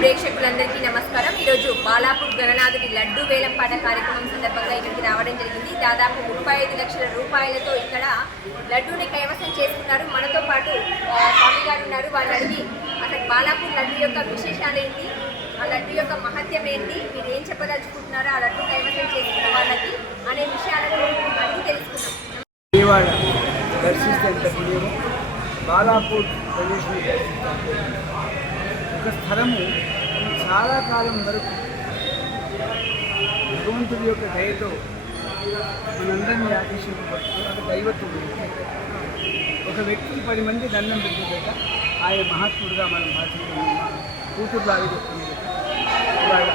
ప్రేక్షకులందరికీ నమస్కారం. ఈరోజు బాలాపూర్ గణనాథుడి లడ్డు వేలం పాట కార్యక్రమం సందర్భంగా ఇక్కడికి రావడం జరిగింది. దాదాపు ముప్పై ఐదు లక్షల రూపాయలతో ఇక్కడ లడ్డూని కైవసం చేసుకున్నారు. మనతో పాటు స్వామి గారు ఉన్నారు. వాళ్ళు అడిగి అసలు బాలాపూర్ లడ్డు యొక్క విశేషాలు ఏంటి? ఆ లడ్డు యొక్క మహత్యం ఏంటి? మీరు ఏం చెప్పదలుచుకుంటున్నారో ఆ లడ్డు కైవసం చేసుకున్న వాళ్ళకి అనే విషయాలను అడిగి తెలుసుకున్నాం దర్శిస్తే బాలాపూర్ ప్రదేశం యొక్క స్థలము చాలా కాలం వరకు భగవంతుడి యొక్క దయతో మనందరినీ ఆకర్షింపబడుతుంది ఒక దైవత్వం ఒక వ్యక్తికి పది మంది దండం పెట్టుకోలేక ఆయన మహాత్ముడుగా మనం భాషిస్తున్నాం కూతురులాగా చెప్తుంది ఇవాళ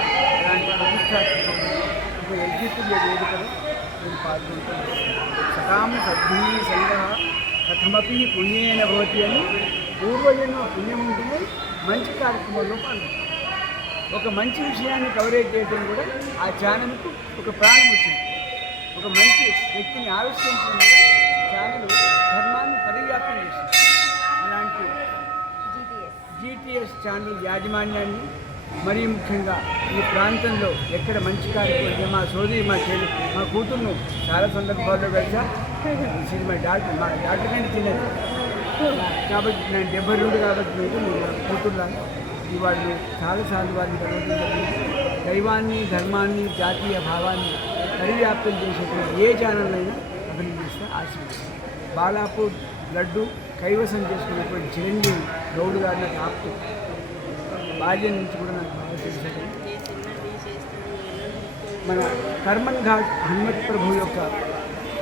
ప్రతిష్టాత్మకమైన ఒక యజ్ఞతుల్య వేదికలో నేను పాల్గొంటాను సకామ సద్భీ సంగ్రహ కథమపి పుణ్యేన భవతి అని పూర్వజన్మ పుణ్యం ఉంటుంది మంచి కార్యక్రమంలో పాల్గొంటారు ఒక మంచి విషయాన్ని కవరేజ్ చేయడం కూడా ఆ ఛానల్కు ఒక ప్రాణం వచ్చింది. ఒక మంచి వ్యక్తిని ఆవిష్కరించడం కూడా ఛానల్ ధర్మాన్ని పరివ్యాప్తం చేసింది. అలాంటి జీటీఎస్ ఛానల్ యాజమాన్యాన్ని మరీ ముఖ్యంగా ఈ ప్రాంతంలో ఎక్కడ మంచి కార్యక్రమం మా సోదరి మా చెల్లి మా కూతుర్ను చాలా సందర్భాల్లో కలిసా మా డాక్టర్ మా డాక్టర్ కంటే తినేది కాబట్టి నేను డెబ్బై రెండు కాబట్టి మీకు నేను కూతుర్లాగా ఇవాళ్ళు చాలాసార్లు వారిని కలవడం జరిగింది దైవాన్ని ధర్మాన్ని జాతీయ భావాన్ని పరివ్యాప్తం చేసేటువంటి ఏ ఛానల్ అయినా అభినందిస్తే ఆశీర్వదిస్తాను బాలాపూర్ లడ్డు కైవసం చేసుకున్నటువంటి చిరంజీవి గౌడ్ గారు నాకు ఆప్తు. బాల్యం నుంచి కూడా నాకు బాగా తెలిసేది. మన కర్మన్ ఘాట్ హనుమత్ ప్రభు యొక్క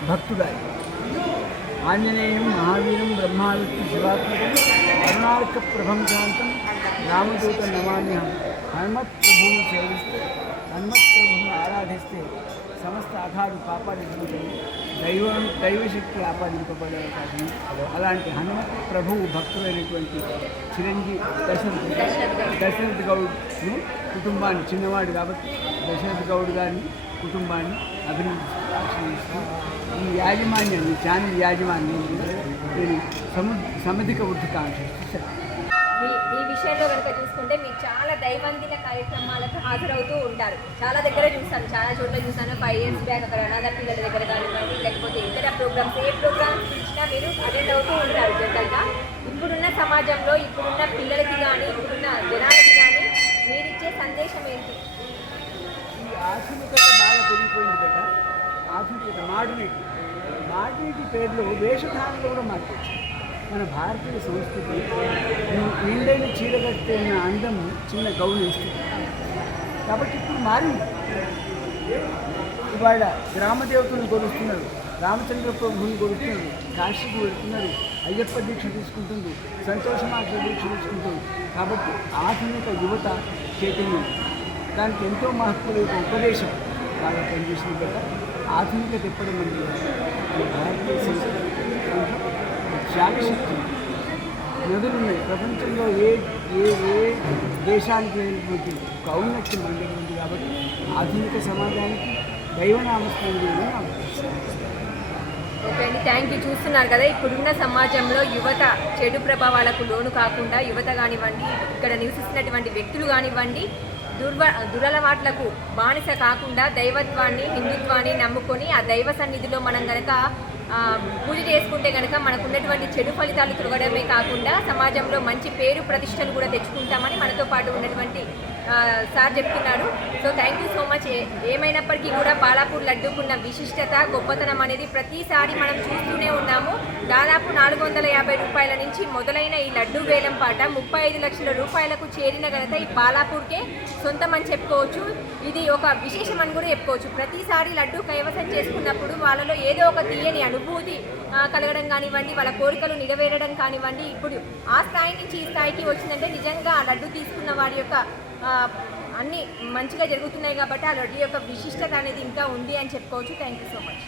భక్తుడు ఆయన ఆంజనేయం మహావీరం బ్రహ్మావిష్ణు శివాత్మకం అరుణార్క ప్రభం శాంతం రామదూత నమాన్యం హనుమత్ ప్రభువును సేవిస్తే హనుమత్ ప్రభువును ఆరాధిస్తే సమస్త అఘాడు పాపాదించబడి దైవం దైవశక్తి ఆపాదింపబడే అవకాశం అలాంటి హనుమత్ ప్రభువు భక్తులైనటువంటి చిరంజీవి దశరథ దశరథ్ గౌడ్ను కుటుంబాన్ని చిన్నవాడు కాబట్టి దశరథ్ గౌడ్ గారిని కుటుంబాన్ని అభినందిస్తూ ఆశీర్వదిస్తూ ఈ యాజమాన్యాన్ని ఛానల్ యాజమాన్యం నేను సము సమధిక వృద్ధికాంక్షిస్తూ మీ ఈ విషయంలో కనుక చూసుకుంటే మీరు చాలా దైవందిక కార్యక్రమాలకు హాజరవుతూ ఉంటారు. చాలా దగ్గర చూసాను చాలా చోట్ల చూసాను. ఫైవ్ ఇయర్స్ బ్యాక్ అక్కడ అనాథ పిల్లల దగ్గర కానివ్వండి లేకపోతే ఇతర ప్రోగ్రామ్స్ ఏ ప్రోగ్రామ్స్ ఇచ్చినా మీరు అటెండ్ అవుతూ ఉంటారు జనరల్గా. ఇప్పుడున్న సమాజంలో ఇప్పుడున్న పిల్లలకి కానీ ఇప్పుడున్న జనాలకి కానీ మీరిచ్చే సందేశం ఏంటి? ఆధునికత బాగా పెరిగిపోయింది బిడ్డ ఆధునికత మాడ్యునిటీ మాడ్యునిటీ పేర్లు వేషధారణలో కూడా మార్చవచ్చు మన భారతీయ సంస్కృతి నిండైన చీర కట్టిన అందం చిన్న గౌన్ ఇస్తుంది. కాబట్టి ఇప్పుడు మారింది. ఇవాళ గ్రామదేవతను కొలుస్తున్నారు రామచంద్ర ప్రభుని కొలుస్తున్నారు కాశీకి వెళ్తున్నారు అయ్యప్ప దీక్ష తీసుకుంటుంది సంతోషమాక్ష దీక్ష తీసుకుంటుంది. కాబట్టి ఆధునిక యువత చైతన్యం. దానికి ఎంతో మహత్వ యొక్క ఉపదేశం. బాగా పనిచేసిన కదా. ఆధునికత ఎప్పటి మంది భారతీయ సంస్కృతి నదులు ఉన్నాయి ప్రపంచంలో ఏ ఏ ఏ దేశానికి లేనటువంటి ఒక ఔన్నత్యం మన దగ్గర ఉంది కాబట్టి ఆధునిక సమాజానికి దైవనామస్మరణ చేయడం ఓకే అండి థ్యాంక్ యూ చూస్తున్నారు కదా ఇప్పుడున్న సమాజంలో యువత చెడు ప్రభావాలకు లోను కాకుండా యువత కానివ్వండి ఇక్కడ నివసిస్తున్నటువంటి వ్యక్తులు కానివ్వండి దుర్వ దురలవాట్లకు బానిస కాకుండా దైవత్వాన్ని హిందుత్వాన్ని నమ్ముకొని ఆ దైవ సన్నిధిలో మనం గనక పూజ చేసుకుంటే కనుక మనకు ఉన్నటువంటి చెడు ఫలితాలు తొలగడమే కాకుండా సమాజంలో మంచి పేరు ప్రతిష్టలు కూడా తెచ్చుకుంటామని మనతో పాటు ఉన్నటువంటి సార్ చెప్తున్నారు. So thank you so much ఏ- ఏమైనప్పటికీ కూడా బాలాపూర్ లడ్డూకున్న విశిష్టత గొప్పతనం అనేది ప్రతిసారి మనం చూస్తూనే ఉన్నాము. దాదాపు నాలుగు వందల యాభై రూపాయల నుంచి మొదలైన ఈ లడ్డూ వేలం పాట ముప్పై ఐదు లక్షల రూపాయలకు చేరిన ఘనత ఈ బాలాపూర్కే సొంతం అని చెప్పుకోవచ్చు. ఇది ఒక విశేషం అని కూడా చెప్పుకోవచ్చు. ప్రతిసారి లడ్డూ కైవసం చేసుకున్నప్పుడు వాళ్ళలో ఏదో ఒక తీయని అనుభూతి కలగడం కానివ్వండి వాళ్ళ కోరికలు నెరవేరడం కానివ్వండి ఇప్పుడు ఆ స్థాయి నుంచి ఈ స్థాయికి వచ్చిందంటే నిజంగా ఆ లడ్డు తీసుకున్న వారి యొక్క అన్ని అన్నీ మంచిగా జరుగుతున్నాయి కాబట్టి ఆ లడ్డు యొక్క విశిష్టత అనేది ఇంకా ఉంది అని చెప్పుకోవచ్చు. Thank you so much